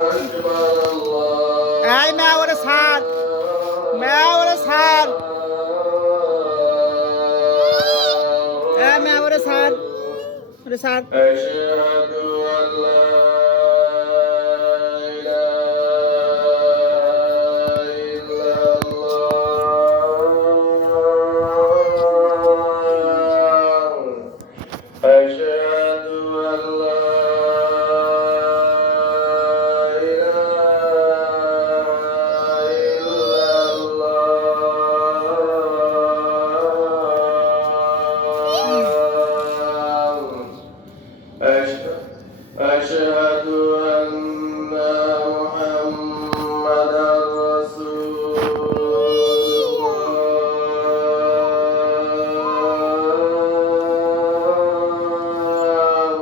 এই মেয়া ওরে সার, মেয়া ওরে সার, মেয়া ওরে সার, ওরে সার। أشهد أن محمدا رسول الله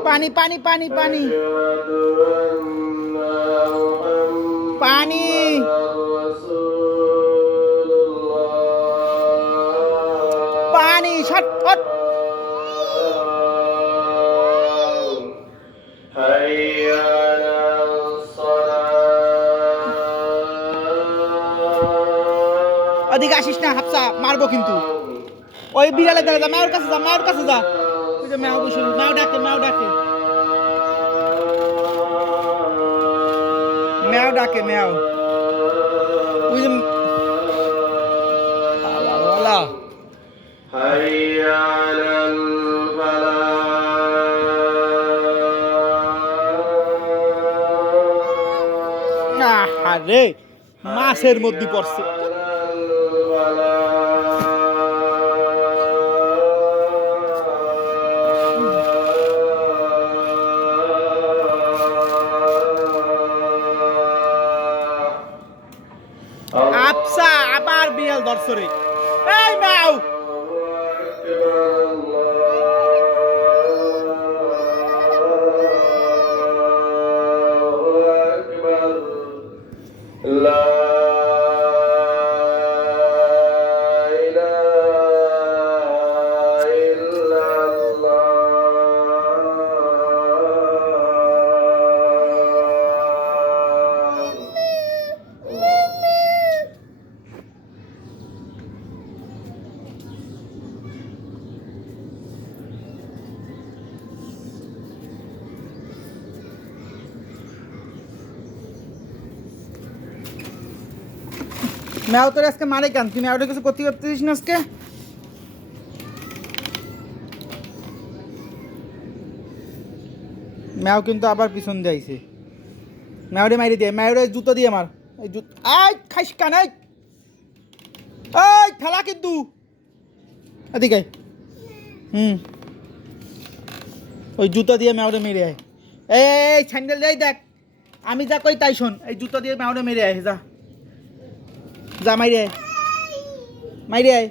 পানি পানি পানি পানি أشهد أن পানি। محمدا رسول الله পানি ছটফট। حي على الصلاة ওদিকে আসিস না হাফসা, মারবো কিন্তু। ওই বিড়ালে দাঁড়া, যা মায়ের কাছে যা, মায়ের কাছে যা। ওই যে ম্যাও বসে, ম্যাও ডাকে, ম্যাও ডাকে, ম্যাও ডাকে, ম্যাও। ওই যে আল্লাহ আল্লাহ। حي على الفلاح আরে মাছের মধ্যে পড়ছে। আফসা আবার বিড়াল ধরছে রে। এই ম্যাও, لا إله إلا الله ম্যাও তোর আজকে মারে কেন? তুই ম্যাওটা কিছু করতে পারতিস না আজকে? ম্যাও কিন্তু আবার পিছন যাইছে। ম্যাওরে মারি দিয়ে, ম্যাওরে জুতো দিয়ে মার। এই জুতো আই খাইস কান, এই এই খেলা কিন্তু এদিকে আয়। ওই জুতো দিয়ে ম্যাওরে মেরে আয়। এই স্যান্ডেল দেয় দেখ, আমি যা কই তাই শোন। এই জুতো দিয়ে ম্যাওরে মেরে আয়, যা যা মাইরে আয়, মাইরে আয়।